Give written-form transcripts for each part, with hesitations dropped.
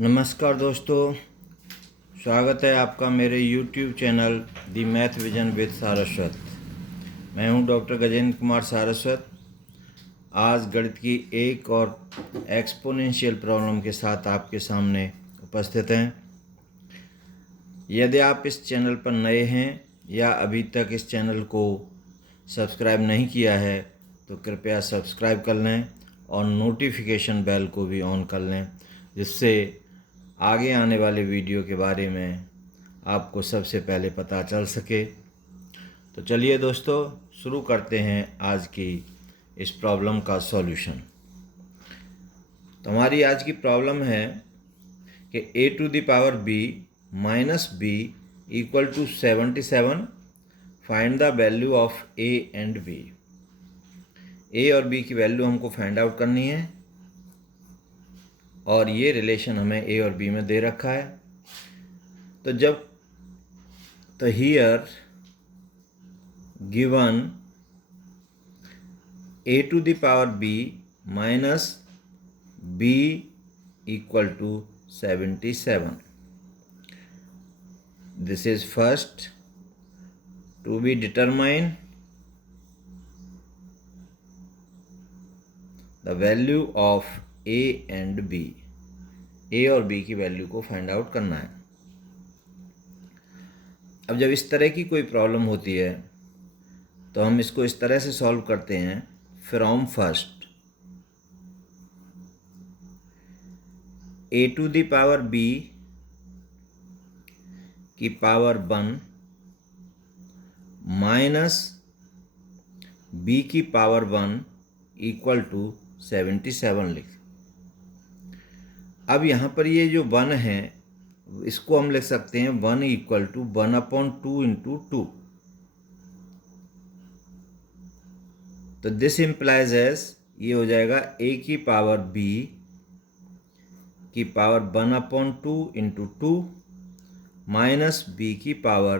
नमस्कार दोस्तों, स्वागत है आपका मेरे YouTube channel the math vision with Saraswat. मैं हूं डॉक्टर गजेंद्र कुमार सारस्वत। आज गणित की एक और एक्सपोनेंशियल प्रॉब्लम के साथ आपके सामने उपस्थित हैं। यदि आप इस चैनल पर नए हैं या अभी तक इस चैनल को सब्सक्राइब नहीं किया है तो कृपया सब्सक्राइब कर लें और नोटिफिकेशन बेल को भी ऑन कर लें, जिससे आगे आने वाले वीडियो के बारे में आपको सबसे पहले पता चल सके। तो चलिए दोस्तों, शुरू करते हैं आज की इस प्रॉब्लम का सॉल्यूशन। तो हमारी आज की प्रॉब्लम है कि a⁴b minus b equal to 77। Find the value of a and b। a और b की वैल्यू हमको फाइंड आउट करनी है और ये रिलेशन हमें a और b में दे रखा है। तो here given a⁴b minus b equal to 77। This is first to be determine the value of a and b। a और b की वैल्यू को फाइंड आउट करना है। अब जब इस तरह की कोई प्रॉब्लम होती है तो हम इसको इस तरह से सॉल्व करते हैं। फ्रॉम फर्स्ट a⁴b की पावर 1 माइनस b की पावर 1 इक्वल टू 77 लिख। अब यहाँ पर ये जो 1 है इसको हम लिख सकते हैं 1 इक्वल टू 1/2 इंटू 2। तो दिस इम्प्लाइज एज ये हो जाएगा a की पावर b की पावर 1/2 इंटू 2 माइनस b की power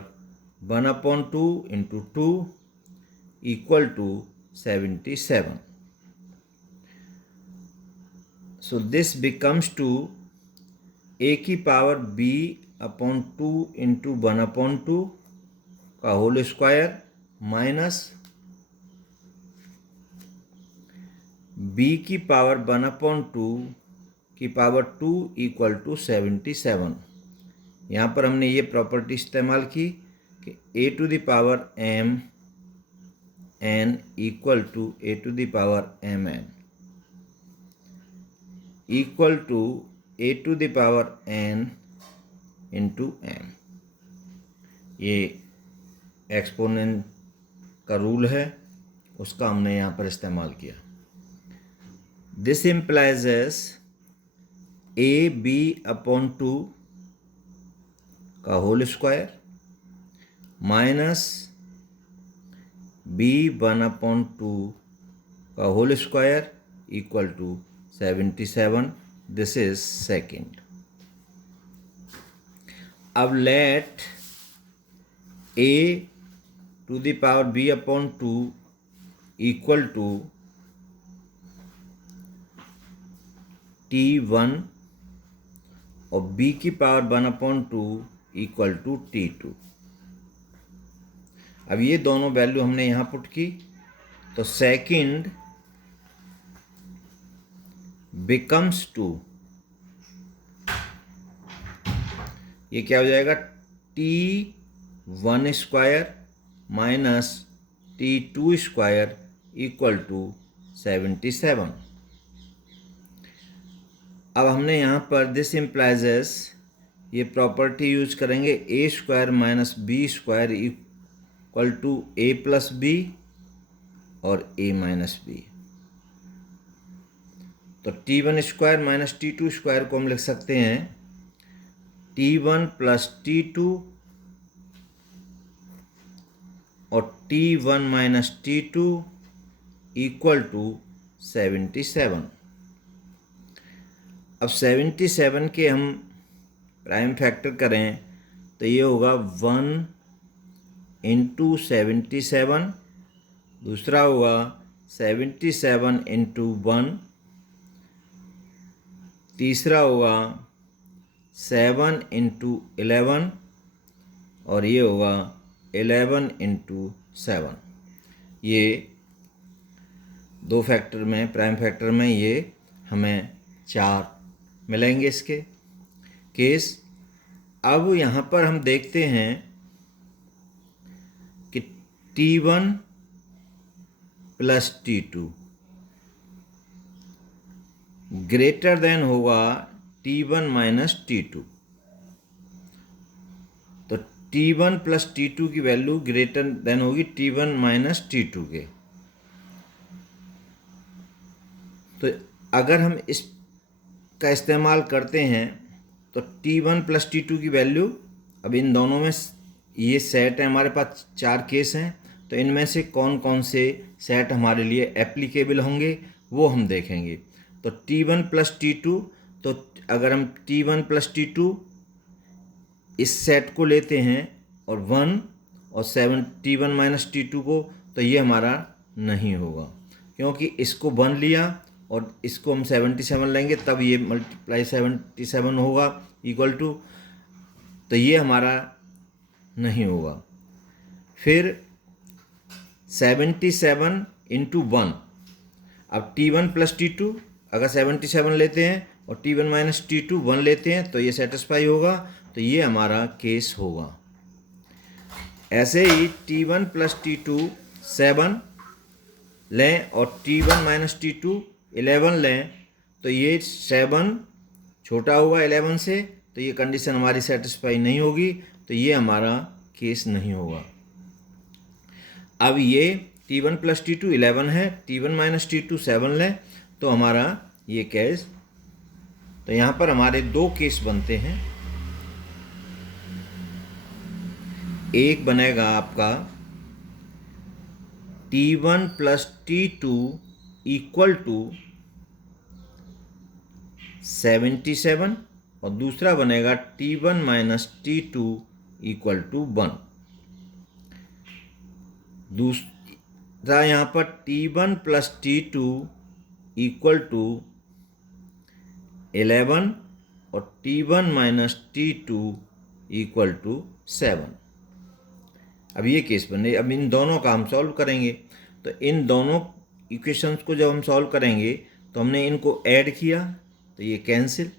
1/2 into 2 equal to 77। So this becomes to a की पावर b/2 इंटू 1/2 का होल स्क्वायर माइनस b की पावर 1/2 की पावर 2 इक्वल टू 77। यहाँ पर हमने ये प्रॉपर्टी इस्तेमाल की कि a⁴m n equal to a⁴mn equal to a⁴n into m। ये एक्सपोनेंट का रूल है, उसका हमने यहाँ पर इस्तेमाल किया। दिस इम्प्लाइज एस ab/2 का होल स्क्वायर माइनस b1/2 का whole square equal to 77। This is second. अब let a⁴b/2 equal to t1 और b की पावर 1/2 इक्वल टू t2। अब ये दोनों वैल्यू हमने यहाँ पुट की तो सेकेंड बिकम्स टू, ये क्या हो जाएगा t1 square minus t2 square equal to 77। अब हमने यहाँ पर दिस इम्प्लाइजेस ये प्रॉपर्टी यूज करेंगे a² minus b² equal to a plus b और a माइनस b। तो t1 square minus t2 square को हम लिख सकते हैं t1 प्लस t2 और t1 minus t2 equal to 77। अब 77 के हम प्राइम फैक्टर करें तो ये होगा 1 इंटू 77, दूसरा होगा 77 इंटू 1, तीसरा होगा 7 इंटू 11 और ये होगा 11 इंटू 7। ये दो फैक्टर में, प्राइम फैक्टर में ये हमें 4 मिलेंगे इसके केस। अब यहाँ पर हम देखते हैं कि T1 plus T2 greater than होगा T1 माइनस T2। तो T1 प्लस T2 की वैल्यू ग्रेटर देन होगी T1 माइनस T2 के। तो अगर हम इसका इस्तेमाल करते हैं तो T1 प्लस T2 की वैल्यू, अब इन दोनों में ये सेट है, हमारे पास 4 केस हैं, तो इनमें से कौन कौन से सेट हमारे लिए एप्लीकेबल होंगे वो हम देखेंगे। तो T1 प्लस T2, तो अगर हम T1 प्लस T2 इस सेट को लेते हैं और 1 और 7 T1 माइनस T2 को, तो ये हमारा नहीं होगा, क्योंकि इसको 1 लिया और इसको हम 77 लेंगे, तब ये मल्टीप्लाई 77 होगा इक्वल टू, तो ये हमारा नहीं होगा। फिर 77 इंटू 1, अब T1 प्लस T2 अगर 77 लेते हैं और T1 माइनस T2 1 लेते हैं तो ये सेटिस्फाई होगा, तो ये हमारा केस होगा। ऐसे ही T1 प्लस T2 7 लें और T1 माइनस T2 11 लें, तो ये 7 छोटा होगा 11 से, तो ये कंडीशन हमारी सेटिस्फाई नहीं होगी, तो ये हमारा केस नहीं होगा। अब ये T1 प्लस T2 11 है, T1 माइनस T2 7 लें, तो हमारा ये केस, तो यहाँ पर हमारे 2 केस बनते हैं। एक बनेगा आपका T1 plus T2 equal to 77 और दूसरा बनेगा T1 minus T2 equal to 1। दूसरा यहाँ पर T1 plus T2 equal to 11 और T1 minus T2 equal to 7। अब ये केस बने। अब इन दोनों का हम सॉल्व करेंगे, तो इन दोनों इक्वेशंस को जब हम सॉल्व करेंगे तो हमने इनको ऐड किया तो ये कैंसिल,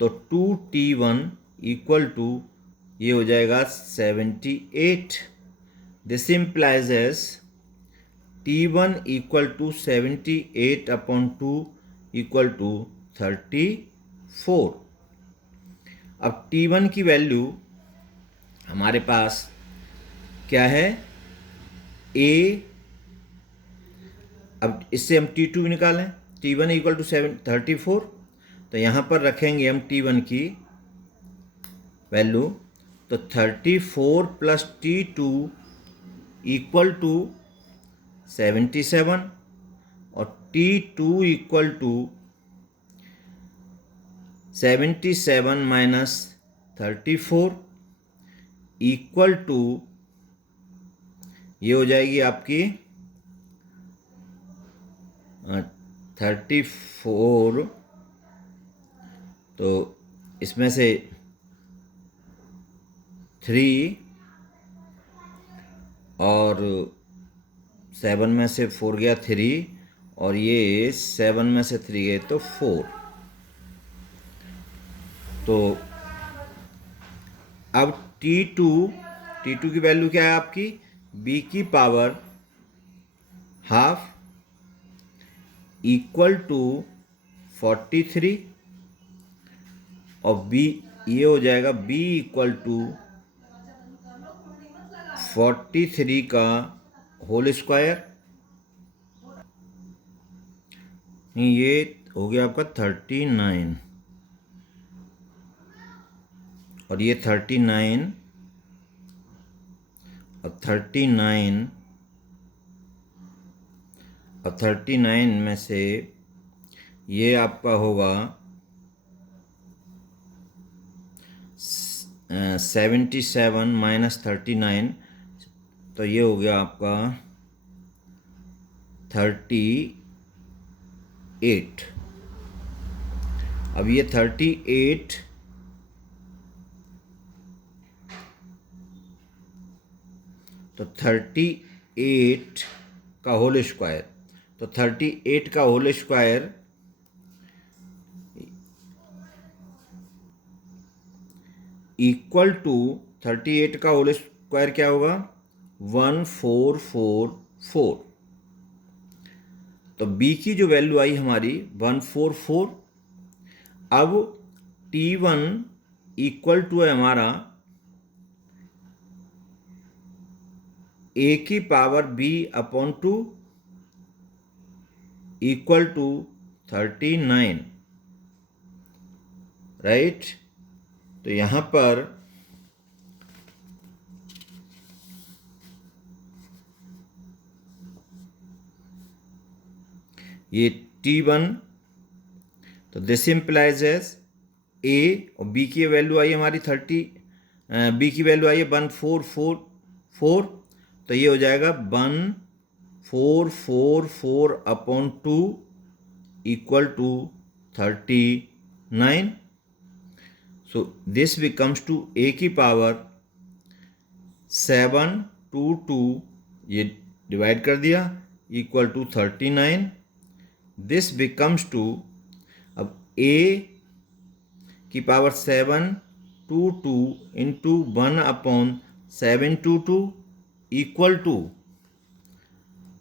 तो 2T1 इक्वल टू ये हो जाएगा 78। This implies as T1 equal to 78 upon 2 equal to 34। अब T1 की वैल्यू हमारे पास क्या है, A। अब इससे हम T2 भी निकालें, T1 इक्वल टू 34, तो यहाँ पर रखेंगे हम T1 की वैल्यू, तो 34 प्लस T2 इक्वल टू 77 और T2 equal to 77 minus 34 equal to ये हो जाएगी आपकी 34। तो इसमें से 3 और 7 में से 4 गया 3, और ये 7 में से 3 गए तो 4। तो अब T2 की वैल्यू क्या है आपकी, B की पावर हाफ इक्वल टू 43, और B ये हो जाएगा B इक्वल टू 43 का होल स्क्वायर, ये हो गया आपका 39, और ये 39 और 39 में से ये आपका होगा 77 माइनस 39, तो ये हो गया आपका 38। अब ये 38 तो 38 का होल स्क्वायर, तो 38 का होल स्क्वायर इक्वल टू 38 का होल स्क्वायर क्या होगा 1444। तो b की जो वैल्यू आई हमारी 144। अब t1 इक्वल टू है हमारा a की power b upon 2 equal to 39, right. तो यहाँ पर ये t1, तो दिस इम्प्लाइज एज a और b की वैल्यू आई हमारी 30, b की वैल्यू आई है 1444, तो ये हो जाएगा 1444 upon 2 equal to 39। So this becomes to a की पावर 722, ये डिवाइड कर दिया, equal to 39। This becomes to, अब a की power 722 into 1 upon 722 equal to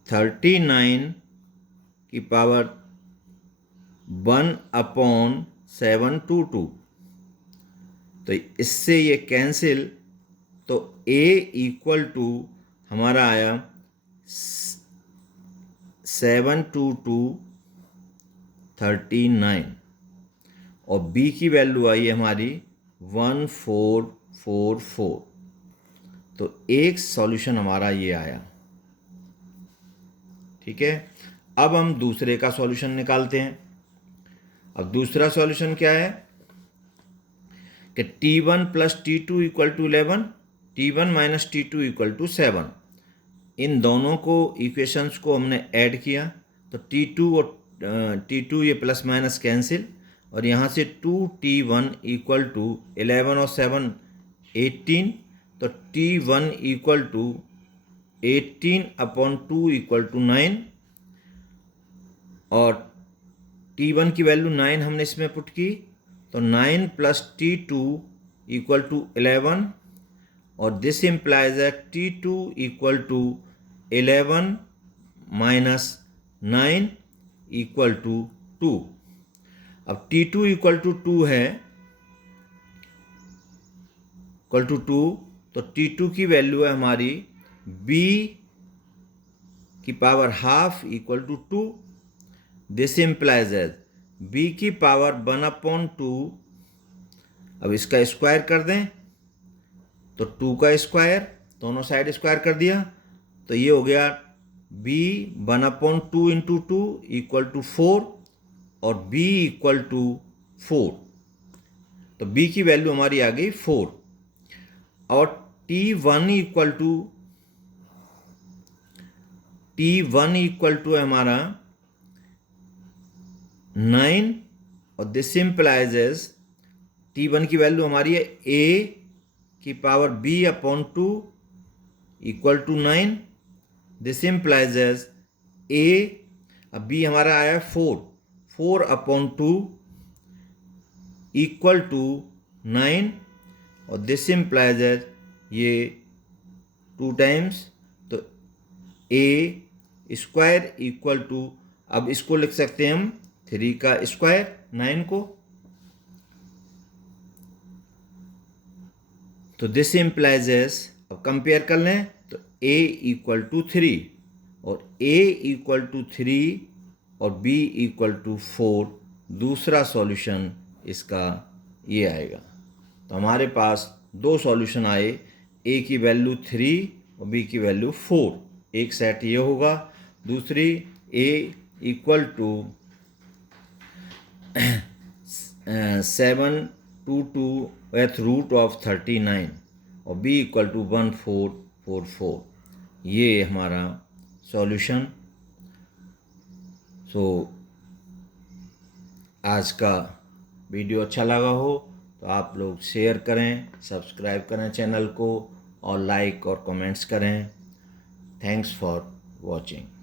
39 की पावर 1 अपॉन 722। तो इससे ये कैंसिल, तो a इक्वल टू हमारा आया 72239 और b की वैल्यू आई हमारी 1444। तो एक सॉल्यूशन हमारा ये आया, ठीक है। अब हम दूसरे का सॉल्यूशन निकालते हैं। अब दूसरा सॉल्यूशन क्या है कि t1 plus t2 equal to 11, t1 minus t2 equal to 7। इन दोनों को इक्वेशंस को हमने ऐड किया, तो t2 और t2 ये प्लस माइनस कैंसिल, और यहाँ से 2t1 इक्वल टू 11 और 7 18, तो t1 equal to 18 upon 2 equal to 9, और t1 की वैल्यू 9 हमने इसमें पुट की, तो 9 प्लस t2 इक्वल टू 11, और दिस इम्प्लाइज है t2 equal to 11 minus 9 equal to 2। अब t2 इक्वल टू 2 है, इक्वल टू 2, तो t2 की वैल्यू है हमारी b की power half equal to 2। This implies as b की पावर 1 अपॉन 2, अब इसका स्क्वायर कर दें, तो 2 का स्क्वायर, दोनों साइड स्क्वायर कर दिया, तो ये हो गया b 1 upon 2 into 2 equal to 4, और b इक्वल टू 4, तो b की वैल्यू हमारी आ गई 4। और t1 इक्वल टू है हमारा 9, और दिस इम्प्लाइज एज t1 की वैल्यू हमारी है a की power b upon 2 equal to 9। This implies as a, अब b हमारा आया 4 अपॉन 2 इक्वल टू 9, और दिस इम्प्लाइज एज ये 2 टाइम्स, तो a स्क्वायर इक्वल टू, अब इसको लिख सकते हैं हम 3 का स्क्वायर 9 को, तो दिस इम्प्लाइज एज, अब कंपेयर कर लें, तो a इक्वल टू 3, और a इक्वल टू 3 और b इक्वल टू 4, दूसरा सॉल्यूशन इसका ये आएगा। तो हमारे पास दो सॉल्यूशन आए, a की वैल्यू 3 और b की वैल्यू 4। एक सेट ये होगा, दूसरी a इक्वल टू 722/√39 और b इक्वल टू 1444, ये हमारा सॉल्यूशन। सो आज का वीडियो अच्छा लगा हो तो आप लोग शेयर करें, सब्सक्राइब करें चैनल को, और लाइक और कमेंट्स करें। Thanks for watching.